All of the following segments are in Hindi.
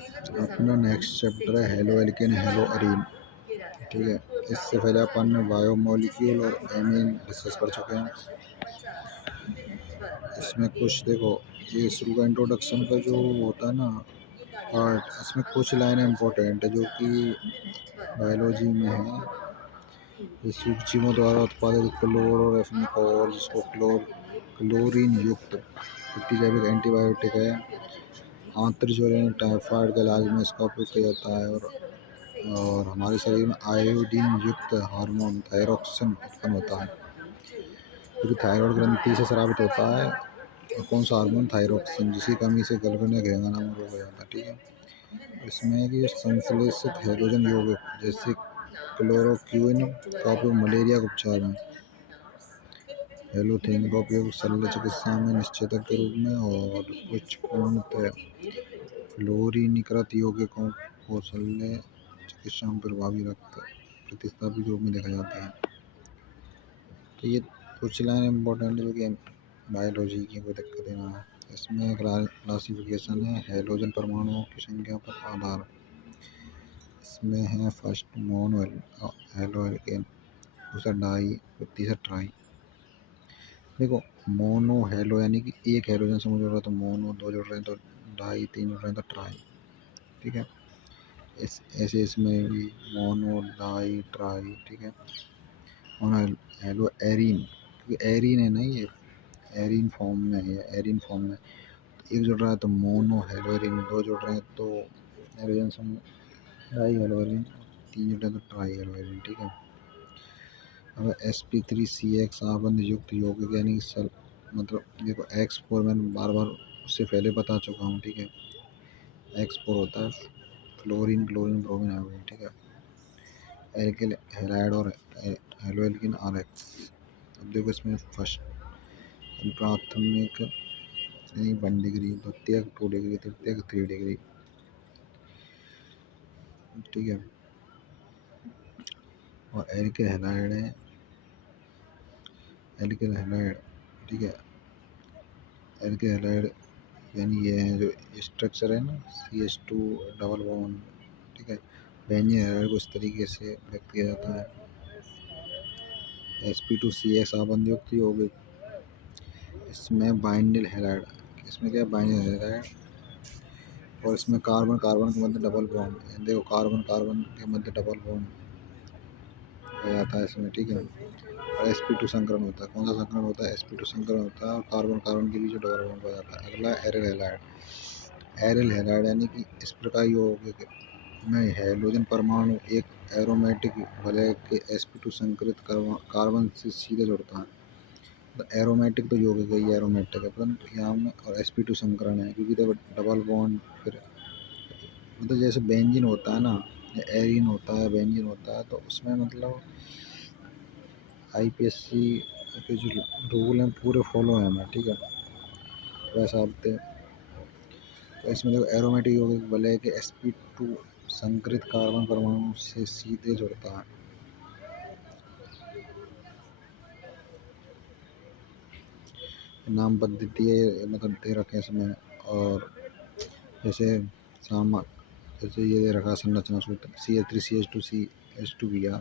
अपना नेक्स्ट चैप्टर है हेलो एल्केन हेलो अरीन। ठीक है, इससे पहले अपन बायोमोलिक्यूल और एमीन डिस्कस कर चुके हैं। इसमें कुछ देखो, ये शुरू का इंट्रोडक्शन का जो होता है ना पार्ट, इसमें कुछ लाइनें इंपॉर्टेंट है जो कि बायोलॉजी में है। ये सूक्ष्मजीवों द्वारा उत्पादित क्लोरोफेनिकोल, जिसको क्लोरीन युक्त जैविक एंटीबायोटिक है। आंत्रजोलिन टाइफाइड के इलाज में इसका उपयोग किया जाता है। और हमारे शरीर में आयोडीन युक्त हार्मोन थायरोक्सिन उत्पन्न होता है, क्योंकि थायराइड ग्रंथि से स्रावित होता है। और कौन सा हार्मोन? थायरोक्सिन, जिसकी कमी से गलगन या घेंगा नामक रोग हो जाता है। ठीक है, इसमें कि संश्लेषित हाइड्रोजन यौगिक जैसे क्लोरोक्विन का उपयोग मलेरिया के उपचार में, हेलोथेन का उपयोग शल्य चिकित्सा में निश्चेतक के रूप में, और कुछ पूर्णतः फ्लोरीनीकृत यौगिकों को शल्य चिकित्सा में प्रभावी रक्त प्रतिस्थापी के रूप में देखा जाता है। तो ये कुछ लाइन इम्पोर्टेंट है जो कि बायोलॉजी की कोई दिक्कत ना है। इसमें एक क्लासिफिकेशन है हेलोजन परमाणुओं की संख्या पर आधार। इसमें है फर्स्ट मोनो हेलो एल्केन, दूसरा डाई, तीसरा ट्राई। देखो, मोनो हेलो यानी कि एक हेलोजन से जुड़ रहा है तो मोनो, दो जुड़ रहे हैं तो डाई, तीन जुड़ रहे हैं तो ट्राई। ठीक है, ऐसे इसमें भी मोनो, डाई, ट्राई। ठीक है, मोनो हेलो एरीन, क्योंकि एरीन है ना, ये एरीन फॉर्म में है, एरीन फॉर्म में। तो एक जुड़ रहा है तो मोनो हेलो एरीन, दो जुड़ रहे हैं तो हेलोजन समूह डाई हेलो एरीन, तीन जुड़ रहे हैं तो ट्राई हेलो एरीन। ठीक है, अब sp3CX आबंध युक्त यौगिक यानी कि मतलब देखो X4 मैंने बार बार उससे पहले बता चुका हूँ। ठीक है, X4 होता है फ्लोरीन, क्लोरीन, ब्रोमीन, आयोडीन। ठीक है, एल्किल हैलाइड और हेलो एल्किन RX। अब देखो इसमें फर्स्ट प्राथमिक यानी 1 डिग्री, द्वितीयक 2 डिग्री, तृतीयक 3 डिग्री। ठीक है, और एल्किल हैलाइड है, एल्किल हैलाइड। ठीक है, एल्किल हैलाइड यानी ये है जो स्ट्रक्चर है ना, CH2 डबल बॉन्ड। ठीक है, बेंजीन हैलाइड को इस तरीके से व्यक्त किया जाता है। sp2CX आबंध युक्त यौगिक, इसमें बाइंडिल हैलाइड, इसमें क्या है? बाइंडिल हैलाइड। और इसमें कार्बन कार्बन के मध्य डबल बॉन्ड, देखो कार्बन कार्बन के मध्य डबल बॉन्ड हो जाता है इसमें। ठीक है, और sp2 संकरण होता है। कौन सा संकरण होता है? sp2 संकरण होता है, और कार्बन कार्बन के बीच डबल बॉन्ड हो जाता है। अगला एरिल हैलाइड। एरिल हैलाइड यानी कि इस प्रकार यौगिक में हैलोजन परमाणु एक एरोमेटिक वलय के sp2 संकरित कार्बन से सीधे जुड़ता है। तो एरोमेटिक तो यौगिक है, ये एरोमेटिक है, परंतु यहाँ में और sp2 संकरण है, क्योंकि देखो डबल बॉन्ड फिर मतलब जैसे बेंजीन होता है ना, या एरीन होता है, बेंजीन होता है, तो उसमें मतलब IPSC के जो रूल हैं पूरे फॉलो हैं हमें। ठीक है, वैसा आप तो इसमें देखो एरोमेटिक यौगिक वलय के sp2 संकरित कार्बन परमाणु से सीधे जुड़ता है। नाम पद्धति है, मतलब दे रखे हैं इसमें। और जैसे सामा जैसे ये दे रखा संरचना सूत्र CH3CH2CH2Br,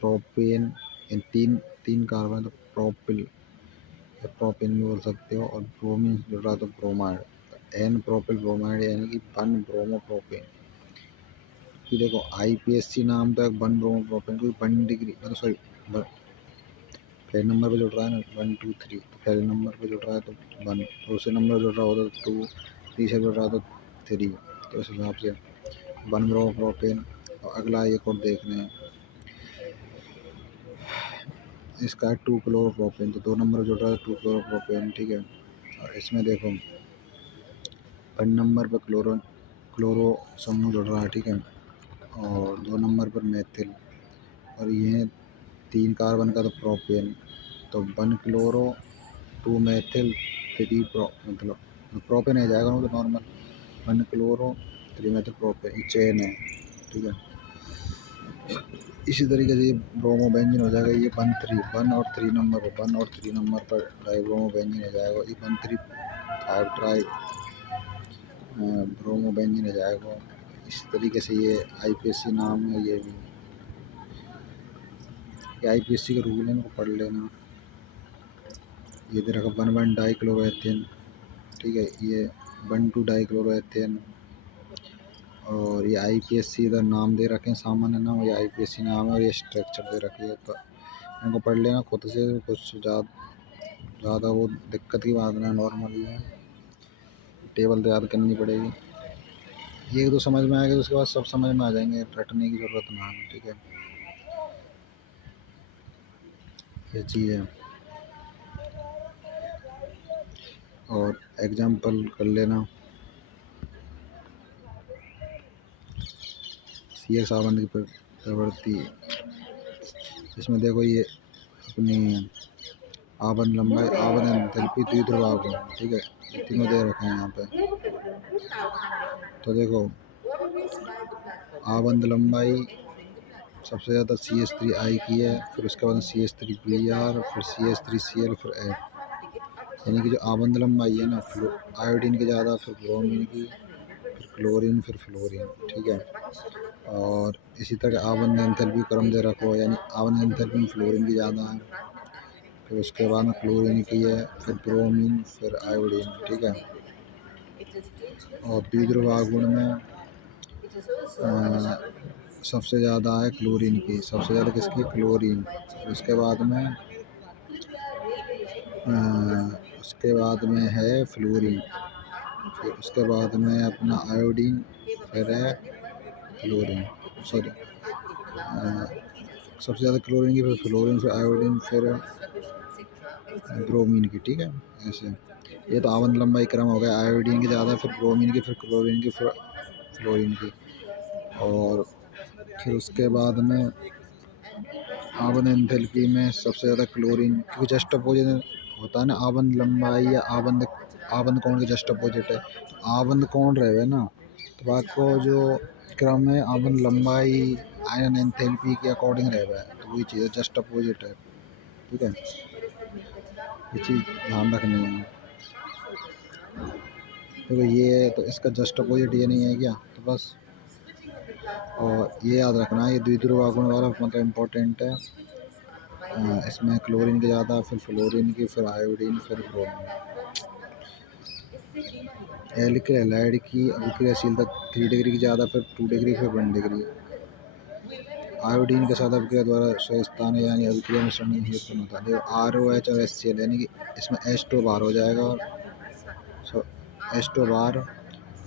प्रोपेन, इन तीन तीन कार्बन तो प्रोपिल या प्रोपेन भी बोल सकते हो। और ब्रोमीन जुड़ रहा तो ब्रोमाइड, एन प्रोपिल ब्रोमाइड यानी कि 1 ब्रोमो प्रोपेन। कि देखो IPSC नाम तो एक 1 ब्रोमो प्रोपेन, कोई 1 डिग्री मतलब सॉरी पहले नंबर पे जुड़ रहा है ना 1 2 3, तो पहले नंबर पे जुड़ रहा है तो 1, दूसरे नंबर जुड़ रहा होता तो 2, तीसरे जुड़ रहा तो 3। तो इस हिसाब से 1 ब्रोमो प्रोपेन। और अगला एक और देख रहे हैं, इसका है 2 क्लोरो प्रोपेन, तो 2 नंबर जुड़ रहा है 2 क्लोरो प्रोपेन। ठीक है, और इसमें देखो 1 नंबर पर क्लोरो समूह जुड़ रहा है। ठीक है, और 2 नंबर पर मेथिल, और ये 3 कार्बन का तो प्रोपेन, तो 1 क्लोरो 2 मेथिल 3 मतलब प्रोपेन आ जाएगा ना, तो नॉर्मल 1 क्लोरो 3 मेथिल प्रोपेन, ये चेन है। ठीक है, इसी तरीके से ये ब्रोमो बेंजीन हो जाएगा। ये 1 और 3 नंबर पर, 1 और 3 नंबर पर डाइब्रोमो बेंजीन हो जाएगा। ये 1 3 5 ट्राई ब्रोमो बेंजीन आ जाएगा। इस तरीके से ये आईपीएससी नाम है, ये भी आईपीएससी के रूल है, इनको पढ़ लेना। ये दे रखा 1,1 डाइक्लोरोएथेन, ठीक है, ये 1,2 डाइक्लोरोएथेन। और ये आईपीएससी इधर नाम दे रखे हैं, सामान्य नाम, ये आईपीएससी नाम है, और ये स्ट्रक्चर दे रखी है। तो इनको पढ़ लेना खुद से, कुछ ज़्यादा वो दिक्कत की बात ना, नॉर्मल ही है। टेबल तो याद करनी पड़ेगी, ये तो समझ में आएगा, उसके बाद सब समझ में आ जाएंगे, रटने की ज़रूरत ना है, ठीक है। ये चीज़ है। और एग्जाम्पल कर लेना, सी एक्स आबंद की प्रवृत्ति, इसमें देखो ये अपनी आबंद लंबाई, आबंद एंथैल्पी, द्विध्रुव आघूर्ण, ठीक है, ये तीनों दे रखे हैं यहाँ पे। तो देखो आबंद लंबाई सबसे ज़्यादा CH3I की है, फिर उसके बाद CH3Br, फिर CH3Cl, फिर F। यानी कि जो आबंद लंबाई है ना, आयोडीन की ज़्यादा, फिर ब्रोमीन की, फिर क्लोरीन, फिर फ्लोरीन, ठीक है। और इसी तरह आबंद एंथैल्पी क्रम दे रखो, यानी आबंद एंथैल्पी में फ्लोरीन की ज़्यादा है, फिर उसके बाद में क्लोरीन की है, फिर ब्रोमीन, फिर आयोडीन, ठीक है। और द्विध्रुव आघूर्ण में सबसे ज़्यादा है क्लोरीन की, सबसे ज़्यादा किसकी, क्लोरीन। उसके बाद में है फ्लोरीन, फिर उसके बाद में अपना आयोडीन, फिर है क्लोरीन, सॉरी सबसे ज़्यादा क्लोरीन की, फिर फ्लोरीन, फिर आयोडीन, फिर ब्रोमीन की, ठीक है। ऐसे ये तो आबंद लंबाई क्रम हो गया, आयोडीन की ज़्यादा, फिर ब्रोमीन की, फिर क्लोरीन की, फिर फ्लोरीन की। और फिर उसके बाद में आबंद एंथैल्पी में सबसे ज़्यादा क्लोरीन, क्योंकि जस्ट अपोजिट होता है ना, आबंद लंबाई या आबंद कोण के जस्ट अपोजिट है, तो आबंद कोण रहे ना, तो आपको जो क्रम है आबंद लंबाई आयन एंथैल्पी के अकॉर्डिंग रहे, तो वही चीज़ है, जस्ट अपोजिट है, ठीक है। ये चीज़ ध्यान रखनी है। तो ये है, तो इसका जस्ट अपोजिट ये नहीं है क्या, तो बस। और ये याद रखना, ये द्विध्रुव आघूर्ण वाला मतलब इम्पोर्टेंट है। इसमें क्लोरीन की ज़्यादा, फिर फ्लोरीन की, फिर आयोडीन, फिर ब्रोमीन। एल्किल हैलाइड की अभिक्रियाशीलता 3 डिग्री की ज़्यादा, फिर 2 डिग्री, फिर 1 डिग्री। आयोडीन के साथ अभिक्रिया द्वारा स्वस्थान यानी अभिक्रिया मिश्रण नहीं उत्पन्न होता है। ROH और HCl, यानी कि इसमें H2 बार हो जाएगा, H2 बार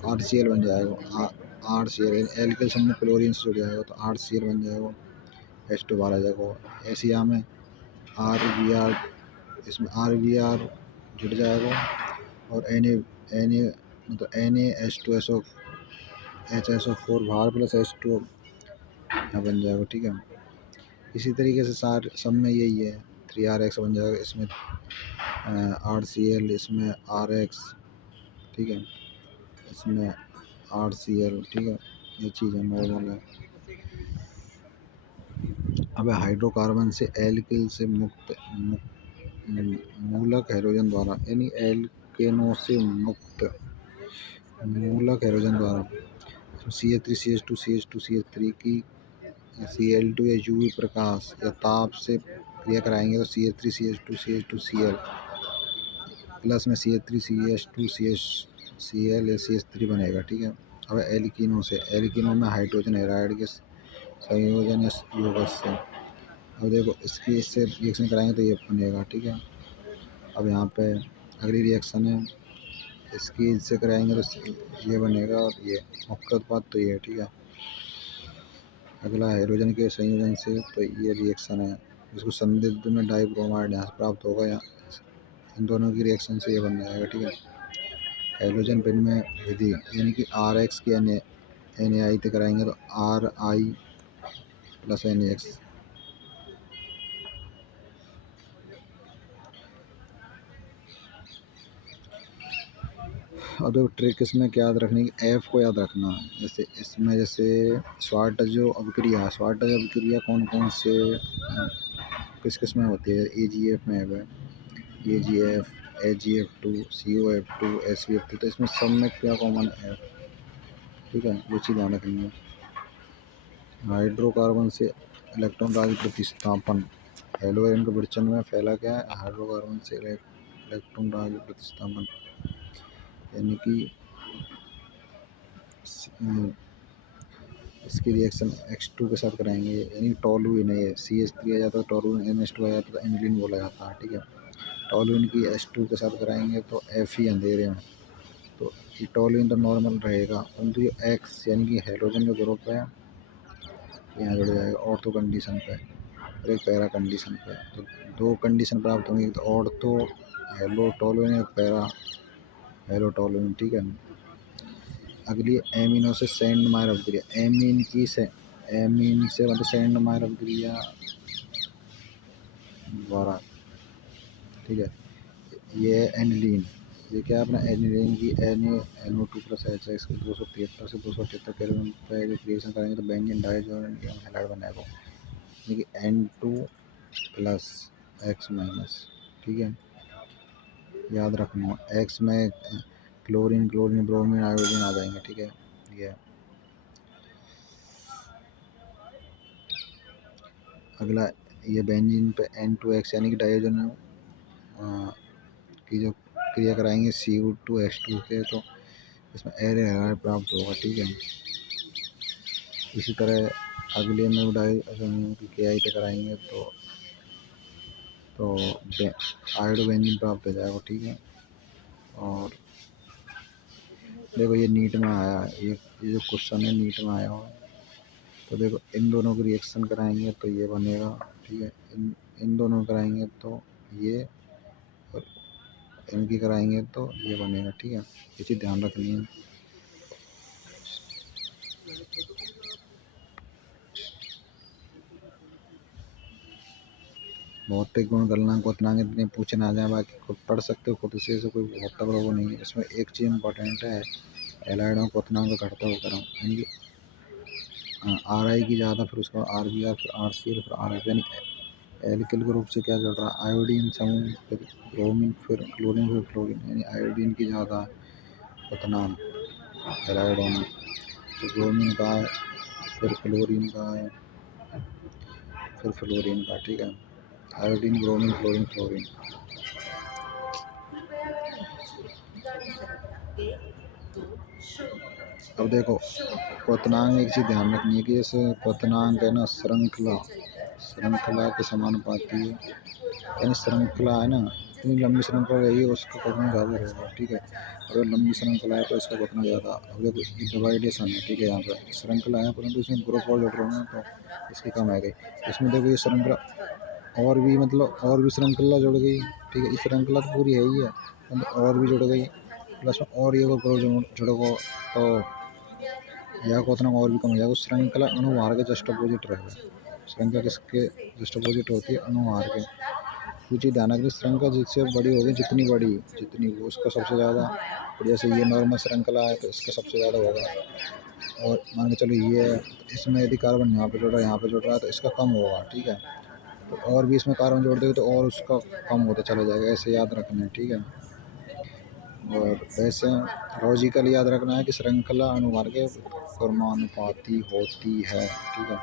RCl बन जाएगा, RCl एल्किल समूह क्लोरीन से जुड़ जाएगा, तो RCl बन जाएगा, H2 बार आ जाएगा। ऐसे यहाँ में RBr, इसमें RBr जुड़ जाएगा, और Na मतलब NaH2SO HSO4 बाहर प्लस H2 यहाँ बन जाएगा, ठीक है। इसी तरीके से सब में यही है, 3RX बन जाएगा, इसमें RCl, इसमें RX, ठीक है, इसमें RCl, ठीक है। ये चीज़ है, नॉर्मल है। अब हाइड्रोकार्बन से एल्किल से मुक्त मूलक हाइड्रोजन द्वारा, यानी एल्केनों से मुक्त मूलक हाइड्रोजन द्वारा CH3 CH2 CH2 CH3 की Cl2 या UV प्रकाश या ताप से क्रिया कराएंगे, तो CH3 CH2 CH2 Cl plus में CH3 CH2 Cl या CH3 बनेगा, ठीक है। अब एल्किनों में हाइड्रोजन हैलाइड के संयोजन या योगज से, अब देखो इससे रिएक्शन कराएंगे तो ये बनेगा, ठीक है। अब यहाँ पे अगली रिएक्शन है, इसकी इससे कराएंगे तो ये बनेगा, और ये मुख्य उत्पाद तो ये है, ठीक है। अगला हाइड्रोजन के संयोजन से, तो ये रिएक्शन है, इसको संदिग्ध में डाइब्रोमाइड यहाँ से प्राप्त होगा, या इन दोनों की रिएक्शन से ये बन जाएगा, ठीक है। हाइड्रोजन विनिमय विधि, यानी कि RX की NaI तक कराएंगे, तो RI प्लस NaX। और देखो ट्रिक इसमें क्या याद रखने की, F को याद रखना है। जैसे इसमें स्वार्टज अभिक्रिया कौन कौन से किस किस में होती है, AgF में है, AgF AgF2, COF2, SvF3, तो इसमें सब में क्या कॉमन है, ठीक है, वो चीज़ ध्यान रखनी है। हाइड्रोकार्बन से इलेक्ट्रॉन का प्रतिस्थापन, हेलोजन के विरचन में फैला क्या है, हाइड्रोकार्बन से इलेक्ट्रॉन का प्रतिस्थापन, यानी कि इसकी रिएक्शन X2 के साथ कराएंगे, यानी टॉलुइन है, CH3 आ जाता है, टॉलुइन NH2 आ जाता है, तो एनिलीन बोला जाता है, ठीक है। टॉलुइन की H2 के साथ कराएंगे तो Fe अंधेरे में, तो ये टॉलुइन तो नॉर्मल रहेगा, परंतु ये X यानी कि हेलोजन जो ग्रुप है यहाँ जुड़ जाएगा ऑर्थो कंडीशन पे और एक पैरा कंडीशन पे, तो दो कंडीशन प्राप्त होंगी, तो ऑर्थो हेलो टॉलुइन, एक पैरा हेलो टॉलुइन, ठीक है। अगली एमिनो से सैंड मायर अभिक्रिया, एमीन से मतलब सैंड मायर अभिक्रिया द्वारा, ठीक है। ये एनिलीन, ये क्या है अपना एनिलीन की NO2+H इसके 273 से 278 केल्विन पे जो रिएक्शन करेंगे तो बेंजीन डाइज़ोनियम हैलाइड बनेगा, यानी कि N2+X-, ठीक है। याद रखना X में क्लोरीन ब्रोमीन आयोडीन आ जाएंगे, ठीक है। ये अगला, ये बेंजीन पे N2X यानी कि डाइज़ोनियम की जो क्रिया कराएंगे CO2H2 के, तो इसमें एरे हैलाइड प्राप्त होगा, ठीक है। इसी तरह अगले में डाइज़ोनियम की KI पे कराएंगे तो आयोडोबेंजीन प्राप्त हो जाएगा, ठीक है। और देखो ये नीट में आया, ये जो क्वेश्चन है नीट में आया हुआ है, तो देखो इन दोनों की रिएक्शन कराएंगे तो ये बनेगा, ठीक है। इन दोनों कराएंगे तो ये, और इनकी कराएंगे तो ये बनेगा, ठीक है। ये चीज़ ध्यान रखनी है। भौतिक गुण गलनांक क्वथनांक इतने पूछे ना जाए, बाकी खुद पढ़ सकते हो खुद से, कोई बहुत तगड़ा वो नहीं है। इसमें एक चीज़ इंपॉर्टेंट है, एलाइडों क्वथनांक घटता हुआ कराऊँ, यानी कि RI की ज़्यादा, फिर उसका RBr, फिर RCl, फिर RF, यानी एल्किल ग्रुप से क्या चल रहा है, आयोडीन समूह, फिर ब्रोमीन, फिर क्लोरीन, फिर फ्लोरीन, यानी आयोडीन की ज़्यादा क्वथनांक एलाइडों में, तो ब्रोमीन का है, फिर क्लोरीन का है, फिर फ्लोरीन का, ठीक है। Iodine, bromine, chlorine, fluorine. अब देखो क्वथनांक, एक चीज़ ध्यान रखनी है कि इस क्वथनांक है ना श्रृंखला के समानुपाती है, यानी श्रृंखला है ना, इतनी लंबी श्रृंखला रही है उसका क्वथनांक ज़्यादा रहेगा, ठीक है। अगर लंबी श्रृंखला है तो इसका क्वथनांक ज़्यादा। अब देखो डिवाइडेशन है, ठीक है, यहाँ पर श्रृंखला है परंतु इसमें ग्रुप और जुड़ रहे हैं तो इसकी कम आ गई। इसमें देखो ये श्रृंखला और भी, मतलब और भी श्रृंखला जुड़ गई, ठीक है। इस श्रृंखला तो पूरी है ही है, मतलब और भी जुड़ गई, प्लस में और ये ग्रुप जुड़ो तो यह क्वथनांक और भी कम हो जाएगा। श्रृंखला अणुभार के जस्ट अपोजिट रहेगा। श्रृंखला किसके जस्ट अपोजिट होती है, अणुभार के। कुछ ही ध्यान रखिए, श्रृंखला जिससे बड़ी होगी, जितनी वो उसका सबसे ज़्यादा, जैसे ये नॉर्मल श्रृंखला है तो इसका सबसे ज़्यादा होगा। और मान के चलो ये है, इसमें यदि कार्बन यहाँ पे जुड़ रहा है, यहाँ पे जुड़ रहा है, तो इसका कम होगा, ठीक है। तो और भी इसमें कार्बन जोड़ देंगे तो और उसका कम होता चला जाएगा, ऐसे याद रखना है, ठीक है। और वैसे लॉजिकल याद रखना है कि श्रृंखला अणुभार के परमाणुपाती होती है, ठीक है।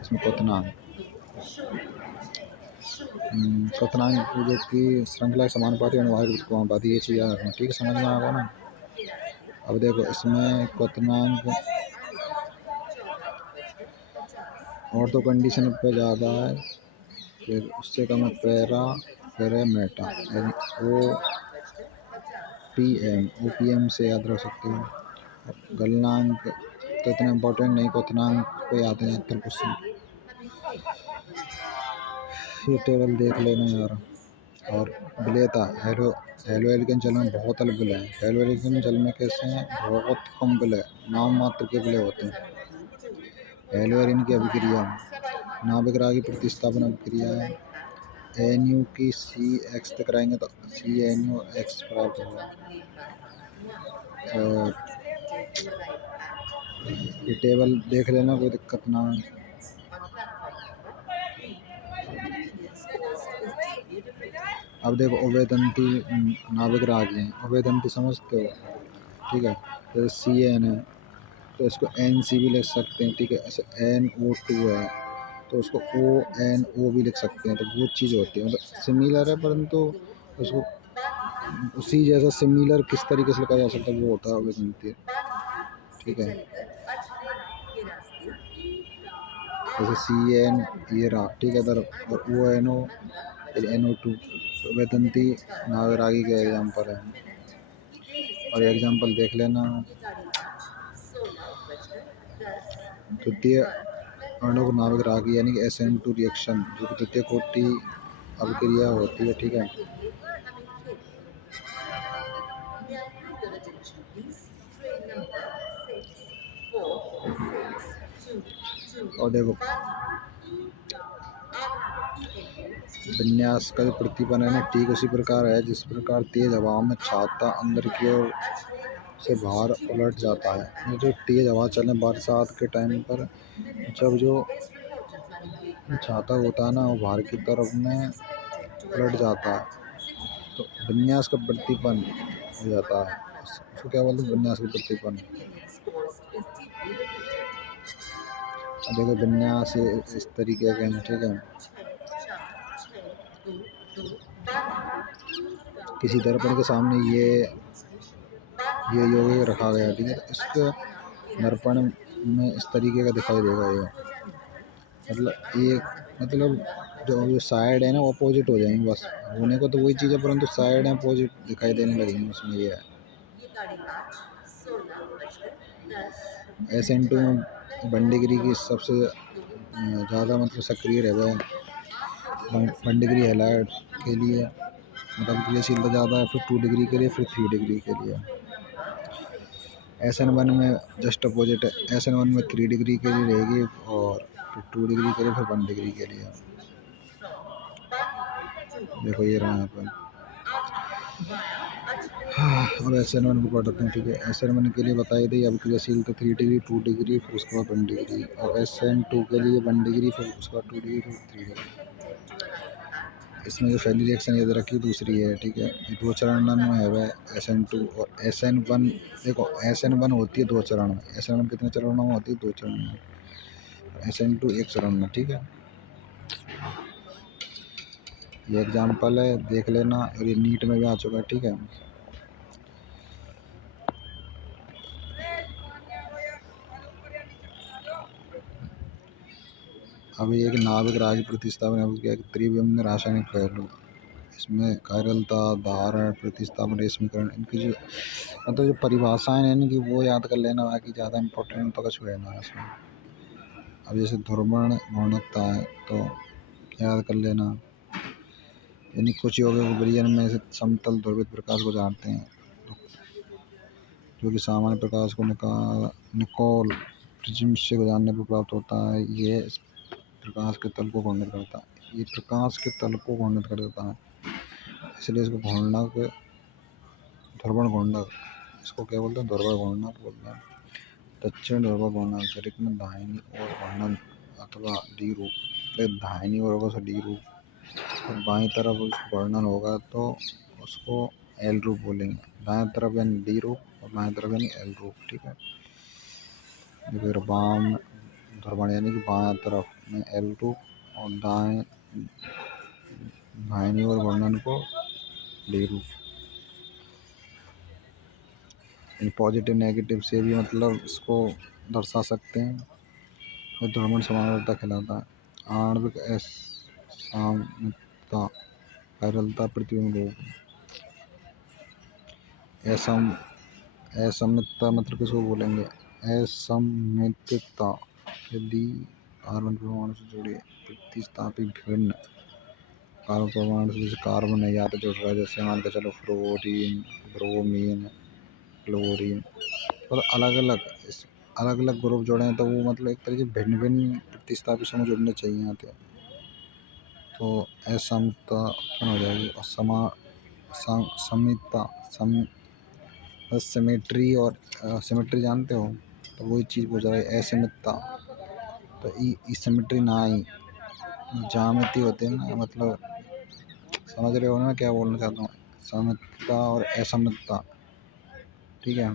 इसमें क्वथनांक जो कि श्रृंखला के समानुपाती अणुभार के परमाणुपाती, ये चीज़ याद रखना, ठीक है। समझ में आ गया ना। अब देखो इसमें क्वथनांक और तो कंडीशन पे ज़्यादा है, फिर उससे कम है पैरा, फिर है मेटा, यानी OPM से याद रख सकते हो। गलनांक तो इतना इम्पोर्टेंट नहीं, क्वथनांक पे आते हैं अधिकतर क्वेश्चन। ये टेबल देख लेना यार। और विलेयता, हेलोएल्केन जल में बहुत अल्प विलय है। हेलोएल्केन जल में कैसे हैं, बहुत कम विलय, नाम मात्र के विलय होते हैं। हेलोएरिन की अभिक्रिया, नाभिक राग की प्रतिस्थापन अभिक्रिया है। NU की CX तक कराएंगे तो CNOX प्राप्त होगा। और ये टेबल देख लेना, कोई दिक्कत ना है। अब देखो उभयदंती नाविक रागी हैं, उभयदंती समझते हो, ठीक है। जैसे सी एन है तो इसको एन सी भी लिख सकते हैं, ठीक है। ऐसे एन ओ टू है तो उसको ओ एन ओ भी लिख सकते हैं, तो वो चीज़ होती है, मतलब सिमिलर है, परंतु उसको उसी जैसा सिमिलर किस तरीके से लिखा जा सकता है वो होता है उभयदंती, ठीक है। जैसे सी एन ये रहा, ठीक है, इधर और O N O N O two, Vedanti Nagaragi का एग्जाम्पल है। और एग्जाम्पल देख लेना, द्वितीय आणविक नाविक रागी यानी कि SN2 रिएक्शन जो कि द्वितीय कोटि अभिक्रिया होती है, ठीक है। और देखो विन्यास का जो प्रतिपन है ना, ठीक उसी प्रकार है जिस प्रकार तेज हवा में छाता अंदर की ओर से बाहर उलट जाता है। ये जो तेज हवा चले बरसात के टाइम पर, जब जो छाता होता है ना वो बाहर की तरफ में उलट जाता है, तो विन्यास का प्रतिपन हो जाता है। उसको क्या बोलते हैं, विन्यास का प्रतिपन। देखो विन्यास इस तरीके के हैं, ठीक है। किसी दर्पण के सामने ये यौगिक रखा गया, ठीक है, तो इसका दर्पण में इस तरीके का दिखाई देगा ये, मतलब एक मतलब जो साइड है ना अपोजिट हो जाएंगे, बस होने को तो वही चीज़ है परंतु साइड है अपोजिट दिखाई देने लगेंगे उसमें, ये है। SN2 में बंडिगिरी की सबसे ज़्यादा मतलब सक्रिय है वह बंडिगिरी हैलाइड के लिए, मतलब क्रियाशीलता ज़्यादा है, फिर 2 डिग्री के लिए, फिर 3 डिग्री के लिए। SN1 में जस्ट अपोजिट है, SN1 में 3 डिग्री के लिए रहेगी और फिर 2 डिग्री के लिए, फिर 1 डिग्री के लिए। देखो ये रहा यहाँ पर। अब SN1 को पढ़ते हैं, ठीक है। SN1 के लिए बताई दी अब क्रियाशीलता 3 डिग्री, 2 डिग्री, फिर उसके बाद 1 डिग्री, और SN2 के लिए 1 डिग्री, फिर उसके बाद 2 डिग्री, फिर 3 डिग्री। इसमें जो पहली रिएक्शन याद रखी दूसरी है, ठीक है। ये 2 चरण में है वह SN2 और SN1। देखो SN1 होती है 2 चरण में, SN1 कितने चरणों में होती है, 2 चरण में, SN2 1 चरण में, ठीक है। ये एग्जाम्पल है, देख लेना, और ये नीट में भी आ चुका है, ठीक है। अभी एक नाविक रागी प्रतिस्थापन त्रिविम्न रासायनिक पहलू, इसमें कायरलता, धारण, प्रतिस्थापन, रेशमीकरण, इनकी जो मतलब जो परिभाषाएं हैं इनकी वो याद कर लेना, बाकी ज़्यादा इम्पोर्टेंट तो कुछ है ना इसमें। अब जैसे ध्रुवण घूर्णकता है तो याद कर लेना, यानी कुछ यौगिक विलयन में से समतल ध्रुवित प्रकाश को जानते हैं, तो जो कि सामान्य प्रकाश को निकोल प्रिज्म से गुजारने पर प्राप्त होता है। ये इस प्रकाश के तल को घूर्णित करता है, ये प्रकाश के तल को घूर्णित कर देता है, इसलिए इसको घूर्णक, ध्रुवण घूर्णक, इसको क्या बोलते हैं, ध्रुव घूर्णक बोलते हैं। दक्षिण ध्रुव घूर्णक शरीर में दाहिनी ओर घूर्णन अथवा डी रूप, दाहिनी ओर होगा डी रूप, और बाईं तरफ उसको घूर्णन होगा तो उसको एल रूप बोलेंगे। दाएं तरफ यानी डी रूप और बाएं तरफ यानी एल रूप, ठीक है। फिर वाम ध्रुवण यानी कि बाएं तरफ में एल रूप और दाहिनी ओर घूर्णन को डी रूप। पॉजिटिव नेगेटिव से भी मतलब इसको दर्शा सकते हैं। और ध्रुवण समानता कहलाता है। आणविक असाम्यता, कायरलता, प्रतिबिंब रूप। असममितता मतलब किसको बोलेंगे, असममितता, यदि कार्बन परमाणु से जुड़े प्रतिस्थापी भिन्न कार्बन परमाणु से, जैसे कार्बन है या तो जुड़ रहा है, जैसे मान के चलो फ्लोरीन, ब्रोमीन, क्लोरीन, और अलग अलग ग्रुप जोड़े हैं तो वो मतलब एक तरीके से भिन्न भिन्न प्रतिस्थापी समूह जुड़ने चाहिए यहाँ पे, तो असमता हो जाएगी। और समिता सिमेट्री, और सिमेट्री जानते हो, तो वही चीज़ हो जाएगी असमितता। तो ई सिमेट्री ना ही जामिति होते हैं ना, मतलब समझ रहे हो ना क्या बोलना चाहता हूँ? समता और असमता, ठीक है।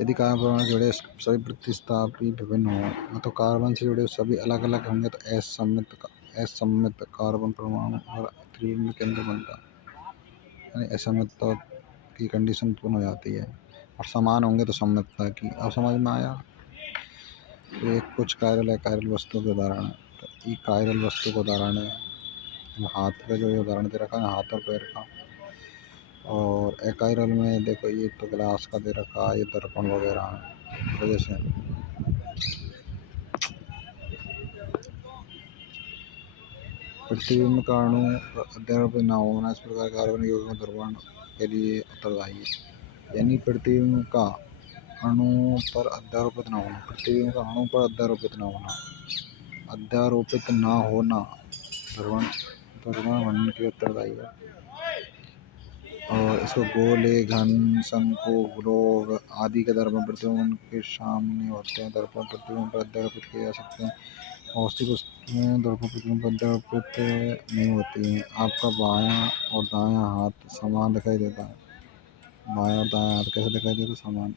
यदि कार्बन परमाणु से जुड़े सभी प्रतिस्थापी विभिन्न हों तो कार्बन से जुड़े सभी अलग अलग होंगे तो असममित कार्बन परमाणु और त्रिविम केंद्र बनता है, यानी असममितता की कंडीशन उत्पन्न हो जाती है। और समान होंगे तो सममितता की। अब समझ में आया? ये कुछ कायरल अकायरल वस्तुओं के उदाहरण है। तो ये कायरल वस्तु का उदाहरण है हाथ का, जो ये उदाहरण दे रखा है हाथ और पैर का। और अकायरल में देखो ये तो ग्लास का दे रखा है, ये दर्पण वगैरह है। तो जैसे प्रतिबिंब का अणु अध्यारोपित न होना इस प्रकार कार्बन यौगिक में दर्पण के लिए उत्तरदायी है। यानी प्रतिबिंब का अणु पर अध्यारोपित न होना, प्रतिबिंब का अणु पर अध्यारोपित न होना, अध्यारोपित न होना दर्पण बनने के लिए उत्तरदायी है। और इसको गोले, घन, शंकु, ग्लोब आदि के दर्पण प्रतिबिंब के सामने होते हैं। दर्पण प्रतिबिंब पर अध्यारोपित किए जा सकते हैं। भौतिक वस्तुएं दर्पण प्रतिबिंब पर अध्यारोपित नहीं होती हैं। आपका बायां और दायां हाथ समान दिखाई देता है। बायां और दायां हाथ कैसे दिखाई देता है? समान।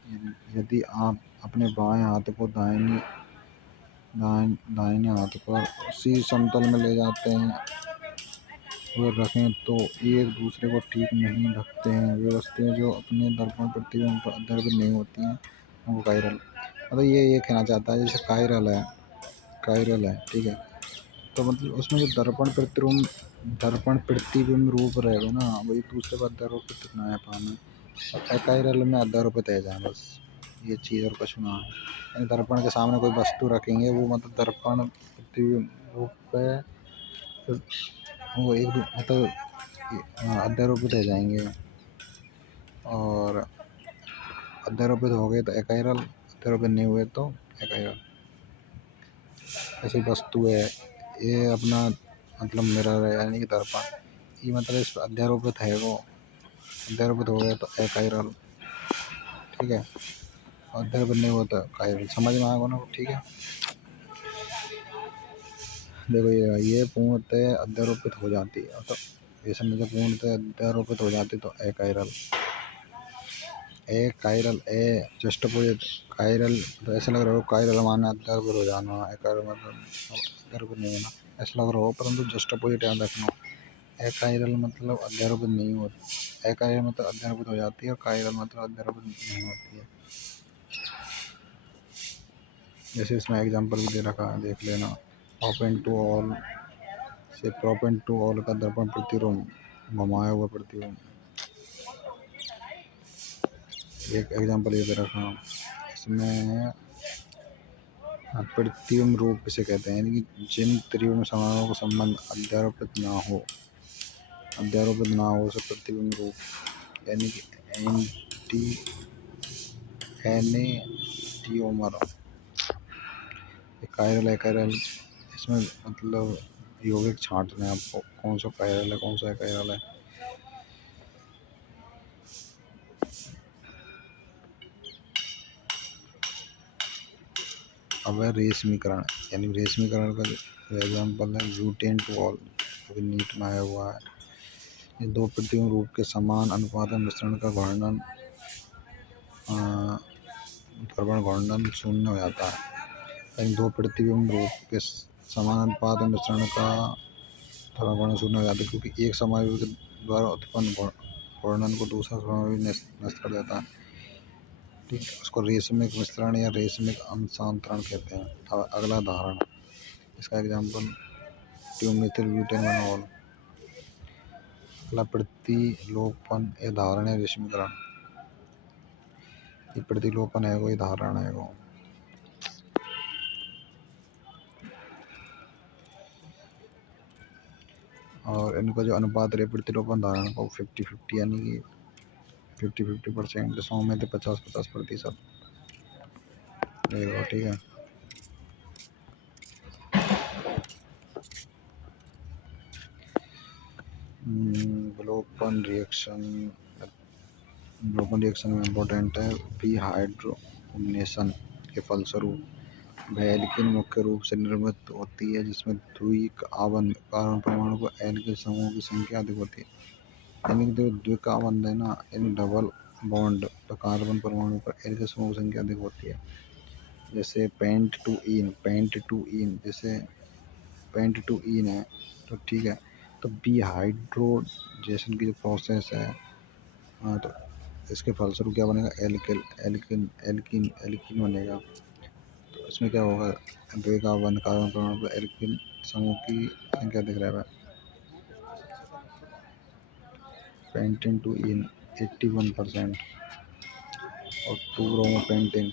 यदि आप अपने बाएं हाथ को दाहिने हाथ पर उसी समतल में ले जाते हैं वे रखें तो एक दूसरे को ठीक नहीं रखते हैं। वे वस्तुएं जो अपने दर्पण प्रतिबिंब पर अध्यारोपित नहीं होती हैं उनको कायरल, मतलब ये कहना चाहता है जैसे कायरल है, ठीक है। तो मतलब उसमें जो दर्पण प्रतिबिंब रूप रहेगा ना वो एक दूसरे पर अध्यारोपित ना है पाना। और अकायरल में अध्यारोपित है जाए, बस ये चीज़ और कुछ ना है। दर्पण के सामने कोई वस्तु रखेंगे वो मतलब दर्पण प्रतिबिंब रूप पे वो एक मतलब अध्यारोपित हो जाएंगे। और अध्यारोपित हो गए तो अकायरल, अध्यारोपित नहीं हुए तो अकायरल। ऐसी वस्तु है ये अपना मतलब मिरर है, यानी कि दर्पण, ये मतलब इस पर अध्यारोपित है, वो अध्यारोपित हो गया तो अकायरल, ठीक है। अध्यारोपित नहीं हुआ तो कायरल। समझ में आएगा ना? ठीक है। देखो ये पूर्णतः अध्यारोपित हो जाती है तो ये समझो पूर्णतः अध्यारोपित हो जाती तो achiral. Chiral just opposite chiral, तो ऐसा लग रहा हो कायरल माना अध्यारोपित हो जाना, अकायरल मतलब अध्यारोपित नहीं होना, ऐसा लग रहा हो, परंतु जस्ट अपोजिट याद रखना। अकायरल मतलब अध्यारोपित नहीं होती, अकायरल मतलब अध्यारोपित हो जाती है और कायरल मतलब अध्यारोपित नहीं होती है। जैसे इसमें एग्जांपल भी दे रखा है, देख लेना। ओपन टू ऑल से प्रोपेन टू ऑल का दर्पण प्रतिबिंब घुमाया हुआ प्रतिबिंब। एक एग्जांपल ये दे रखा इसमें प्रतिबिंब रूप इसे कहते हैं, यानी कि जिन त्रिविम समानों का संबंध अध्यारोपित ना हो उसे प्रतिबिंब रूप, यानी कि एनेंटियोमर। कायरल अकायरल इसमें मतलब यौगिक छांटना है आपको, कौन सा कायरल है कौन सा अकायरल है। अब है रेशमीकरण, यानी रेशमीकरण का जो एग्जाम्पल है ब्यूटेन टू ऑल, अभी नीट में आया हुआ है। ये दो प्रतिबिंब रूप के समान अनुपात मिश्रण का दर्पण घूर्णन शून्य हो जाता है। यानी दो प्रतिबिंब रूप के समान अनुपात मिश्रण का दर्पण शून्य हो जाता है, क्योंकि एक समायोजन के द्वारा उत्पन्न घूर्णन को दूसरा समायोजन नष्ट कर देता है, ठीक है। उसको रेशमिक मिश्रण या रेशमिक अंशांतरण कहते हैं। अब अगला उदाहरण, इसका एग्जाम्पल ट्यूमेथिल ब्यूटेनॉल। अगला प्रतिलोपन ये धारण है, रेशमीकरण ये प्रतिलोपन है, वो धारण है वो। और इनका जो अनुपात है प्रतिलोपन धारण को 50-50, यानी कि 50-50%, 100 में तो 50-50%, ठीक है। ग्लोबल रिएक्शन में इम्पोर्टेंट है पी हाइड्रोजनेशन के फलस्वरूप एल्कीन मुख्य रूप से निर्मित होती है जिसमें द्विक आबंध कार्बन परमाणु पर एल्किल समूह की संख्या अधिक होती है। यानी कि जो द्विक आबंध है ना, इन डबल बॉन्ड पर कार्बन परमाणु पर एल्किल समूह की संख्या अधिक होती है। जैसे पेंट टू इन जैसे पेंट टू इन है तो ठीक है। तो बी हाइड्रोजेशन की जो प्रोसेस है, हाँ, तो इसके फलस्वरूप क्या बनेगा, एल्किल एल्किन एल्किन एल्किन बनेगा। तो इसमें क्या होगा, द्विकाबंध कार्बन परमाणु पर एल्किल समूह की संख्या दिख रहा है। पेंटेन टू इन 81% और टू ब्रोमोपेंटेन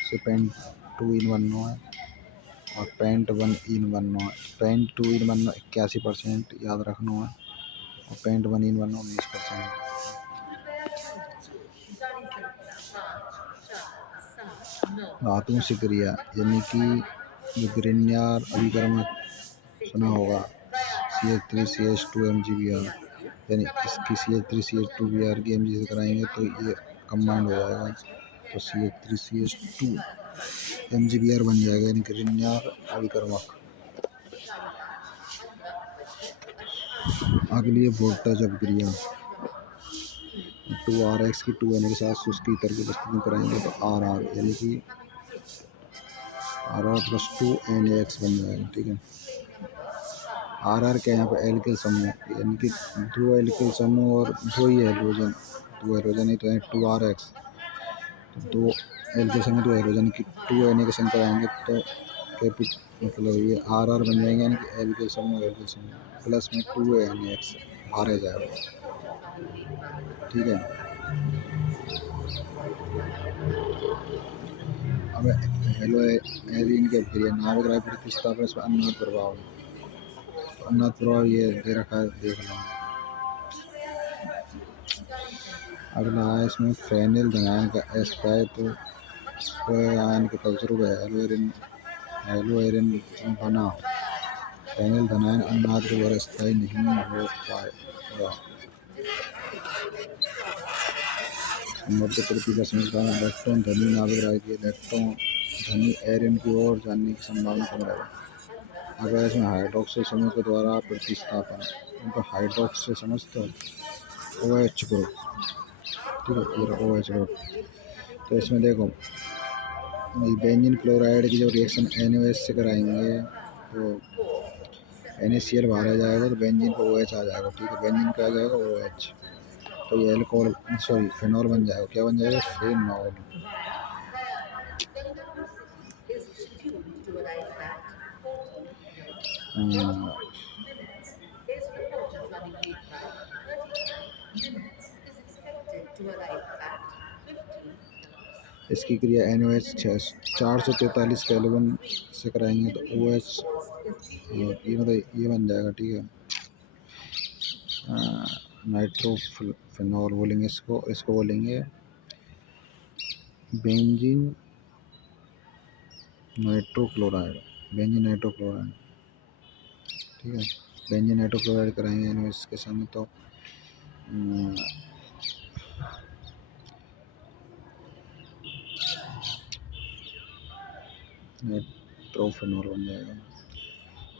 से पेंट टू इन बनना है और पेंट वन इन बनना है। पेंट टू इन बनना 81% याद रखना है और पेंट वन इन बनना 19%। धातुओं से क्रिया यानी कि जो ग्रिग्नार अभिकर्मक सुना होगा CH3CH2 MgBr, यानी इसकी CH3CH2Br की Mg से कराएंगे तो ये कंबाइंड हो जाएगा, तो CH3CH2 MgBr बन जाएगा, यानी ग्रिग्नार अभिकर्मक। अगली है वोल्टेज अभिक्रिया। 2Rx की 2Na के साथ शुष्क ईथर की उपस्थिति में कराएंगे तो RR यानी कि RR+2NaX बन जाएगा, ठीक है। RR क्या है यहाँ पे, एल्किल समूह यानी कि दो एल्किल समूह और दो ही हाइड्रोजन, दो हाइड्रोजन ही तो है 2Rx, तो दो एल्किल समूह दो हाइड्रोजन की 2Na के संग कराएंगे तो मतलब ये RR बन जाएंगे, यानी कि एल्किल समूह प्लस में 2NaX बाहर आ जाएगा, ठीक है। अब हेलो एरीन की अभिक्रिया, नाभिक राय प्रतिस्थापन इसमें अनुनाद प्रभाव है, तो अनुनाद प्रभाव ये दे रखा है, देख लो। अगला है इसमें फेनिल धनायन का एस्टाई, तो आयन के फलस्वरूप हेलो एरिन बना फेनिल धनायन अनुनाद के द्वारा स्थायी नहीं हो पाएगा। मध्य प्रति का समीकरण, इलेक्ट्रॉन धनी नाभिक राय की इलेक्ट्रॉन धनी एरिन की ओर जाने की संभावना कम रहेगा। अगर इसमें हाइड्रोक्सिल समूह के द्वारा प्रतिस्थापन, उनको हाइड्रोक्सिल समझते हो, OH ग्रुप, ठीक है, ये OH ग्रुप। तो इसमें देखो बेंजीन क्लोराइड की जो रिएक्शन NaOH से कराएंगे तो NaCl बाहर आ जाएगा, तो बेंजीन को OH आ जाएगा, ठीक है। बेंजीन का आ जाएगा OH, तो ये एल्कोहल सॉरी फिनॉल बन जाएगा। क्या बन जाएगा, फिनॉल। इसकी क्रिया NaOH 443 केल्विन से कराएंगे तो OH ये मतलब ये बन जाएगा, ठीक है। नाइट्रोफिनॉल बोलेंगे इसको बोलेंगे बेंजीन नाइट्रोक्लोराइड, ठीक है। बेंजीन नाइट्रोक्लोराइड कराएंगे NaOH के सामने तो नाइट्रोफिनॉल बन जाएगा।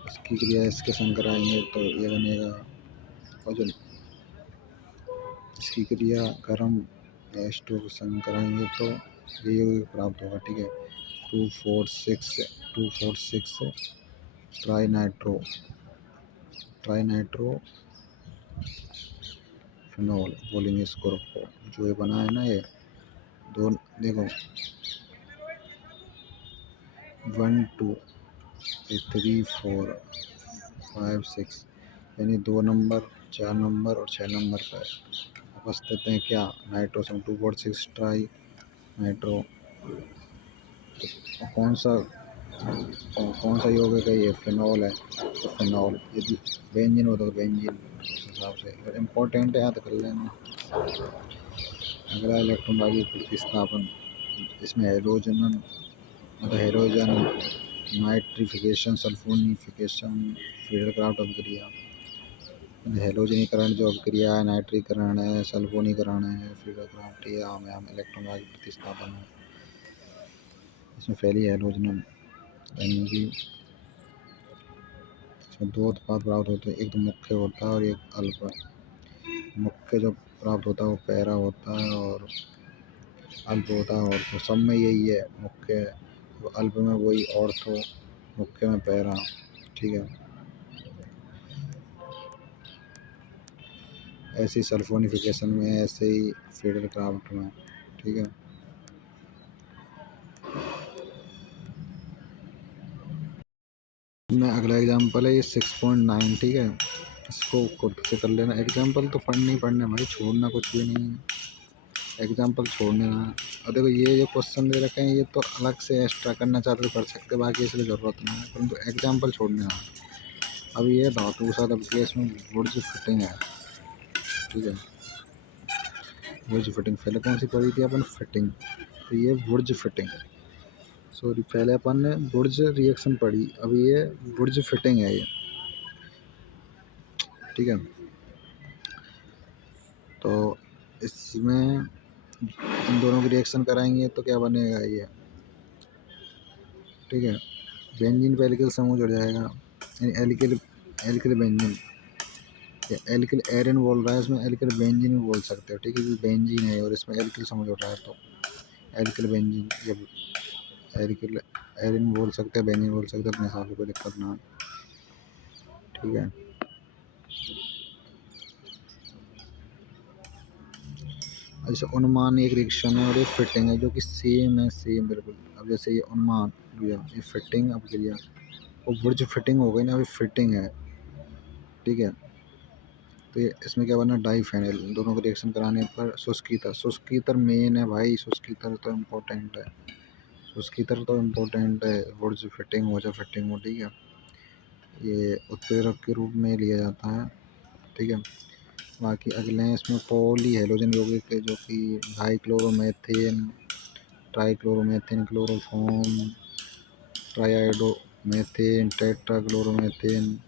इसकी क्रिया इसके संग कराएंगे तो ये बनेगा, और जो इसकी क्रिया गर्म H2 के संग कराएंगे तो ये यौगिक प्राप्त होगा, ठीक है। 246 ट्राई नाइट्रो फिनॉल बोलेंगे इस ग्रुप को, जो ये बना है ना, ये दो देखो 1 2 3 4 5 6 यानी 2 नंबर 4 नंबर और 6 नंबर पर उपस्थित हैं क्या, नाइट्रोसम 246 ट्राई नाइट्रो। कौन सा यौगिक है, ये फिनॉल है, तो फिनॉल। यदि बेंजीन होता तो बेंजीन, उस हिसाब से इम्पोर्टेंट है, याद कर लेना। अगला इलेक्ट्रॉन वायु प्रतिस्थापन, इसमें हेलोजन नाइट्रिफिकेशन, सल्फोनिफिकेशन, फील्डक्राफ्ट अभिक्रिया। हेलोजनीकरण जो अभिक्रिया है, नाइट्रीकरण है, सल्फोनीकरण है, फील्डक्राफ्ट, ये आम इलेक्ट्रॉन वायु प्रतिस्थापन है। इसमें फैली हैलोजन, यानी कि इसमें दो उत्पाद प्राप्त होते हैं, एक तो मुख्य होता है और एक अल्प। मुख्य जो प्राप्त होता है वो पैरा होता है और अल्प होता है ऑर्थो। सब में यही है, मुख्य तो अल्प में वही ऑर्थो, मुख्य में पैरा। ठीक है, ऐसे ही सल्फोनिफिकेशन में, ऐसे ही फेडर क्राफ्ट में। ठीक है, मैं अगला एग्जांपल है ये 6.9। ठीक है, इसको खुद से कर लेना। एग्जांपल तो पढ़ने ही पढ़ने भाई, छोड़ना कुछ भी नहीं है, एग्जांपल छोड़ने ना। और देखो ये जो क्वेश्चन दे रखे हैं ये तो अलग से एक्स्ट्रा करना चाहते तो कर सकते, बाकी इसलिए ज़रूरत नहीं है, परंतु एग्जांपल छोड़ने ना। अब ये धातु के साथ अब केस में बुर्ज फिटिंग है। ठीक है, बुर्ज फिटिंग पहले कौन सी पढ़ी थी अपन, फिटिंग, तो ये बुर्ज फिटिंग, सॉरी पहले अपन ने बुर्ज रिएक्शन पढ़ी, अब ये बुर्ज फिटिंग है ये। ठीक है, तो इसमें इन दोनों की रिएक्शन कराएंगे तो क्या बनेगा ये। ठीक है, बेंजीन पे एल्किल समूह जुड़ जाएगा, एल्किल एल्किल बेंजीन, या एल्किल एरिन बोल रहा है, इसमें एल्किल बेंजीन भी बोल सकते हो। ठीक है, क्योंकि बेंजीन है और इसमें एल्किल समूह जुड़ रहा है तो एल्किल बेंजीन, या एल्किल एरिन बोल सकते हैं, बेंजीन बोल सकते हैं, अपने हिसाब से, कोई दिक्कत ना है। ठीक है, जैसे अनुमान एक रिएक्शन है और एक फिटिंग है जो कि सेम है, सेम बिल्कुल। अब जैसे ये अनुमान भैया, ये फिटिंग अब क्रिया, वो बुर्ज फिटिंग हो गई ना, अभी फिटिंग है। ठीक है, तो ये इसमें क्या बना, डाई फेनल, दोनों को रिएक्शन कराने पर शुष्कीतर, शुष्कीतर मेन है भाई, शुष्कीतर तो इम्पोर्टेंट है, शुष्कीतर तो इम्पोर्टेंट है, बुर्ज फिटिंग हो जाए फिटिंग हो। ठीक है, ये उत्प्रेरक के रूप में लिया जाता है। ठीक है, बाकी अगले हैं इसमें पॉली हेलोजन यौगिक के, जो कि डाइक्लोरोमेथेन, ट्राइक्लोरोमेथेन, क्लोरोफॉर्म, ट्राइआयोडोमेथेन, टेट्राक्लोरोमेथेन,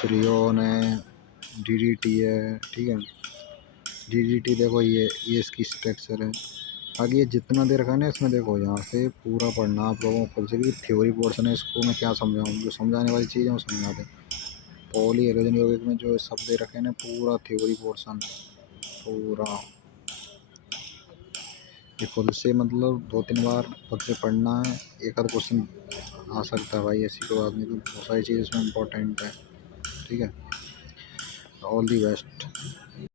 फ्रियोन है, डीडीटी है। ठीक है, डीडीटी देखो ये इसकी स्ट्रक्चर है। आगे ये जितना दे रखा है ना इसमें, देखो यहाँ से पूरा पढ़ना आप लोगों को खुद से, कि थ्योरी पोर्शन है, इसको मैं क्या समझाऊँ, जो समझाने वाली चीज़ है वो समझा दें। पॉली हेलोजन यौगिक में जो सब दे रखे हैं ना, पूरा थ्योरी पोर्शन पूरा, ये खुद से मतलब 2-3 बार खुद से पढ़ना है, एक आध क्वेश्चन आ सकता है भाई, ऐसी कोई बात नहीं, तो बहुत सारी चीज़ इसमें इम्पोर्टेंट है। ठीक है, ऑल दी बेस्ट।